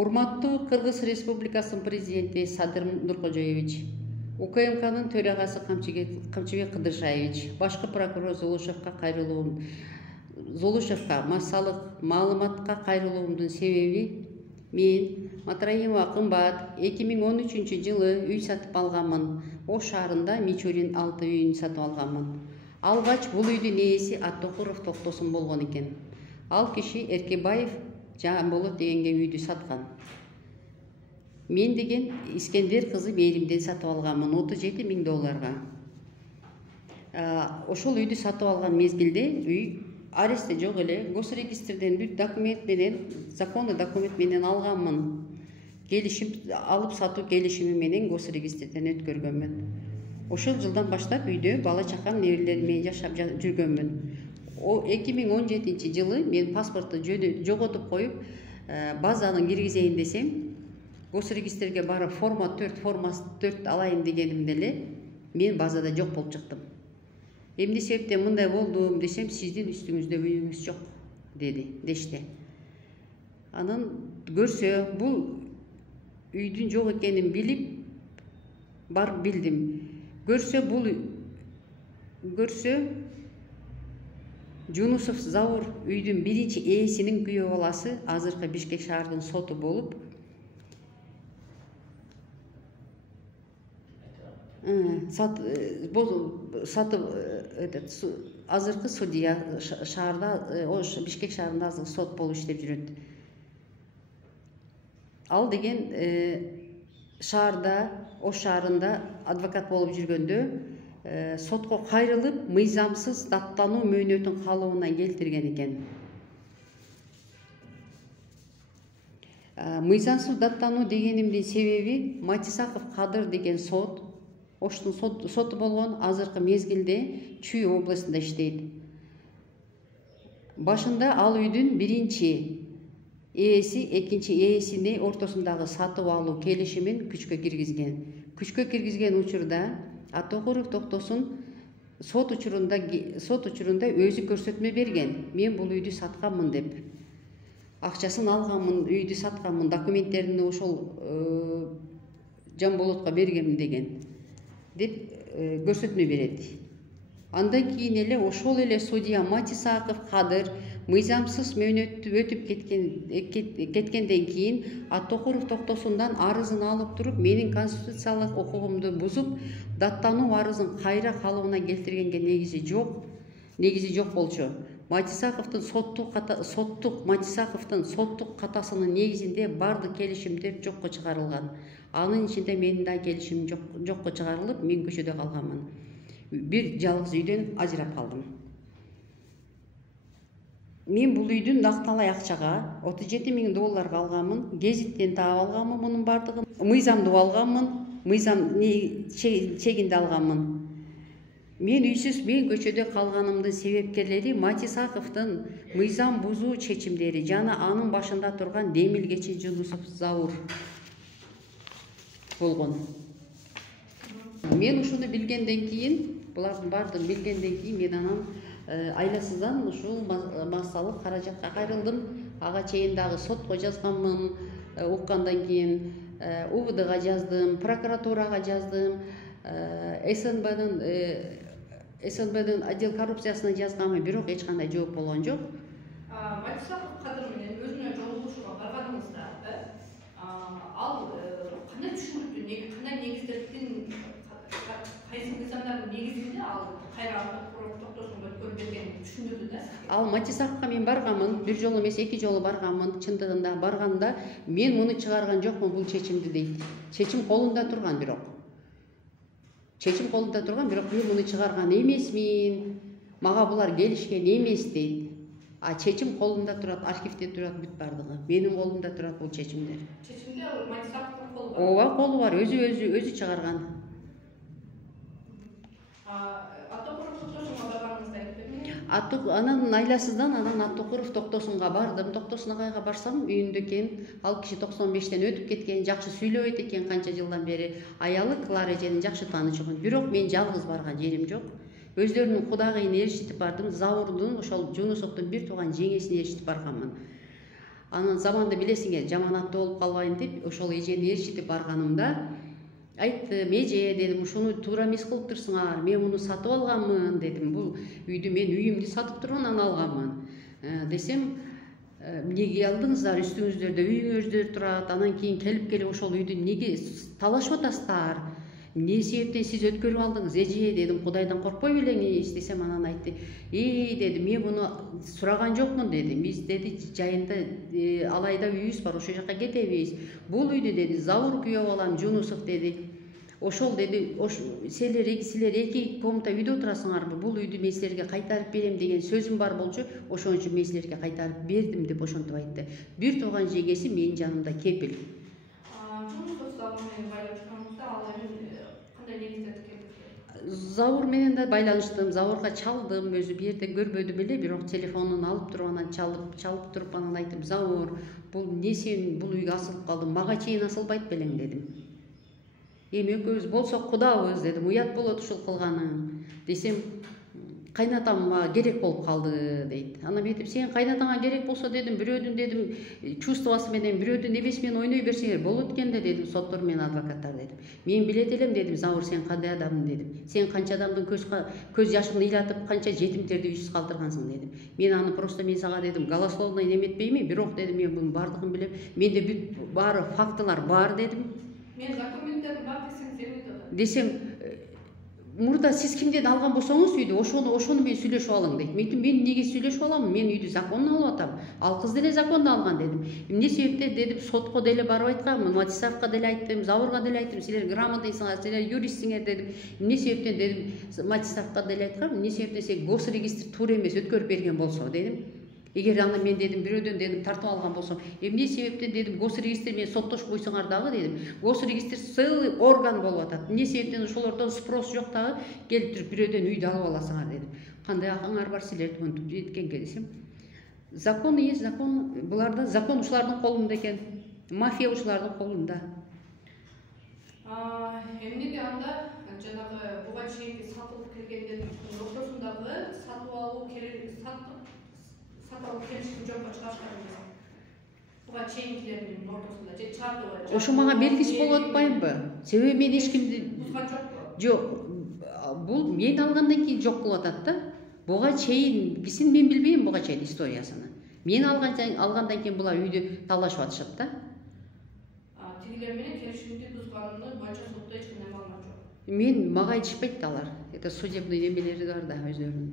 Урматтуу Кыргыз Республикасынын президенти Садыр Нуркожоевич, УКМКнын төрагасы Камчыбек Кыдыршаевич, башкы прокурор Золушевка маалыматка кайрылуумдун себеби мен Матраимова Кымбат 2013-жылы үй сатып алганмын. Ош шаарында Мичурин 6 үйүн сатып алганмын. Алгач бул үйдүн ээси Аттокуров Токтосун болгон экен. Ал киши Эркебаев Жамболот дегенге үйдү саткан. Мен деген Искендер кызы Мээримден сатып алганмын $37.000. Ошол үйдү сатып алган мезгилде үй аресте жок эле, госрегистрден бүт документ менен, законный документ менен алганмын. Келишим алып сатуу келишими менен госрегистрден өткөргөнмүн. Ошол жылдан баштап үйдө бала чакам неберелерим менен жашап жүргөнмүн. 2017-жылы мен паспортту жоготуп коюп, базаны киргизейин десем, госрегистрге барып форма 4 алайын дегенимде эле мен базада жок болуп чыктым. Эмне себептен мындай болдум десем, сиздин үстүңүздө үйүңүз жок дешти. Анан көрсө, бул үйдүн жок экенин билип барып билдим. Көрсө Жунусов Заур үйдүн биринчи ээсинин күйөө баласы азыркы Бишкек шаардын соту болуп, азыркы судья шаарда, Бишкек шаарында азыркы сот болуп иштеп жүрөт. Ал деген шаарда, Ош шаарында адвокат болуп жүргөндө сотко кайрылып, мыйзамсыз даттануу мөөнөтүн калыбына келтирген экен. Мыйзамсыз даттануу дегенимдин себеби Матисаков Кадыр деген сот, Оштун соту болгон, азыркы мезгилде Чүй областында иштейт. Башында ал үйдүн биринчи ээси, экинчи ээсини ортосундагы сатып алуу келишимин күчкө киргизген. Күчкө киргизген учурда Аттокуров Токтосун сот учурунда өзү көрсөтмө берген. Мен бул үйдү сатканмын деп. Акчасын алганмын, үйдү сатканмын, документтеримди ошол Жамболотко бергенмин деген деп көрсөтмө берет. Андан кийин эле ошол эле судья Матисаков Кадыр мыйзамсыз мөөнөттү өтүп кеткенден кийин Аттокуров Токтосундан арызын алып туруп, менин конституциялык укугумду бузуп, даттануу арызын кайра калыбына келтиргенге негизи жок болчу. Матисаковдун соттук катасынын негизинде бардык келишимдер жокко чыгарылган. Анын ичинде менин да келишимим жокко чыгарылып, мен көчөдө калганмын. Бир жалгыз үйдөн ажырап калдым. Мен бул үйдүн накталай акчага $37.000 алганмын. Гезиттен таап алганмын мунун бардыгын. Мыйзамды алганмын. Мыйзам чегинде алганмын. Мен үйсүз, мен көчөдө калганымдын себепкерлери Матисаковдун мыйзам бузуу чечимдери жана анын башында турган демилгечи Жунусов Заур болгон. Мен ушуну билгенден кийин, булардын баардыгын билгенден кийин, мен анан айласыздан ушул массалык каражатка кайрылдым. Ага чейин дагы сотко жазганмын, уккандан кийин УВДга жаздым, прокуратурага жаздым, СНБдин отдел коррупциясына жазганмын, бирок эч кандай жооп болгон жок. Матисаков Кадыр менен өзүнө жолугушууга барганыңызда, ал кандай түшүнүктү, кандай негиздердин, кайсы мыйзамдардын негизинде ал кайра Токтосунга өткөрүп бергенин түшүндүрдү да? Ал Матисаковго мен барганмын, бир жолу эмес, 2 жолу барганмын. Чындыгында барганда мен муну чыгарган жокмун бул чечимди дейт. Чечим колунда турган бирок. Мен муну чыгарган эмесмин. Мага булар келишкен эмес дейт. А чечим колунда турат, архивде турат бүт бардыгы. Менин колумда турат бул чечимдер. Чечимде Матисаковдун колу бар. Ооба, колу бар, өзү чыгарган. Анан айласыздан Аттокуров Токтосунга бардым. Токтосун агайга барсам, үйүндө экен. Ал киши 95тен өтүп кеткен, жакшы сүйлөбөйт экен канча жылдан бери. Аялы Клара эжени жакшы таанычумун. Бирок мен жалгыз барган жерим жок. Өздөрүнүн кудагыйын ээрчитип бардым. Заурдун, ошол Жунусовдун бир тууган жеңесин ээрчитип барганмын. Анан заманда билесиңер жаманатты болуп калбайын деп ошол эжени ээрчитип барганымда айттым, эже дедим, ушуну туура эмес кылып турсуңар, мен муну сатып алганмын дедим, бул үйдү мен үйүмдү сатып тургандан алганмын десем, эмнеге алдыңыздар, үстүңүздөрдө үйүңүздөр турат, анан кийин келип ошол үйдү эмнеге талашып атасыздар, эмне себептен сиз өткөрүп алдыңыз эже дедим, кудайдан коркпой белеңиз десем, анан айтты, деди, мен муну сураган жокмун деди, биз деди жайында алайда үйүбүз бар, ошол жака кетебиз, бул үйдү деди Заур күйөө балам Жунусов деди, ошол деди, силер эки комната үйдө отурасыңарбы, бул үйдү мен силерге кайтарып берем деген сөзүм бар болчу, ошон үчүн мен силерге кайтарып бердим деп ошентип айтты. Бир тууган жеңеси менин жанымда кепил. Заур менен да байланыштым, Заурга чалдым, өзү бу жерде көрбөдүм эле, бирок телефонун алып туруп анан чалып туруп анан айттым, Заур, бул эмне сен бул үйгө асылып калдың, мага чейин асылбайт белең дедим. Эми экөөбүз болсок кудабыз дедим, уят болот ушул кылганың десем, кайнатама керек болуп калды дейт. Анан мен айтып, сен кайнатаңа керек болсо дедим, бирөөдүн дедим чувствосы менен, бирөөдүн небеси менен ойной берсеңер болот экен да дедим, соттор менен адвокаттар дедим. Мен билет элем дедим, Заур, сен кандай адамсың дедим. Сен канча адамдын көз жашын ыйлатып, канча жетимдерди үйсүз калтыргансың дедим. Мен аны просто мен сага дедим, голословно неметпейми, бирок дедим, мен бунун бардыгын билем. Менде бүт баары фактылар бар дедим. Мен документтерим бар десең, мурда сиз кимден алган болсоңуз үйдү, ошону мен сүйлөшүп алың дейт. Мен айттым, мен эмнеге сүйлөшүп алам? Мен үйдү законно алып атам. Ал кыз деле законно алган дедим. Эмне себептен дедим, сотко деле барып айтканмын, Матисовка деле айттым, Заурга деле айттым, силер грамотныйсыңар, силер юристсиңер дедим. Эмне себептен дедим, Матисовка деле айткам, эмне себептен сен госрегистр туура эмес өткөрүп берген болсо дедим. Эгер аны мен дедим бирөөдөн дедим тартып алган болсом, эмне себептен дедим госрегистр менен соттошуп койсоңар дагы дедим. Госрегистр целый орган болуп атат. Эмне себептен ошолордон спрос жок дагы келип туруп бирөөдөн үйдү алып аласыңар дедим. Кандай акыңар бар силердин монтип жеткенге десем. Закон есть, закон. Буларда закон ушулардын колунда экен. Мафия ушулардын колунда. Эмнеге анда жанагы буга чейинки сатылып келгендердин ортосундагы сатып алуу келишим жокко чыгарышкан буга чейинкилердин ортосунда же чардыбы? Ошо мага белгисиз болуп атпайбы? Себеби мен эч кимди бузган жокпу? Жок. Бул мен алгандан кийин жок болуп атат да. Буга чейингисин мен билбейм, буга чейин историясын. Мен алгандан кийин булар үйдү талашып атышат да. Тигилер менен келишимди бузганымды боюнча сотто эч кандай маалымат жок. Мен мага айтышпайт алар. Это судебный немелери бар да өздөрүнүн.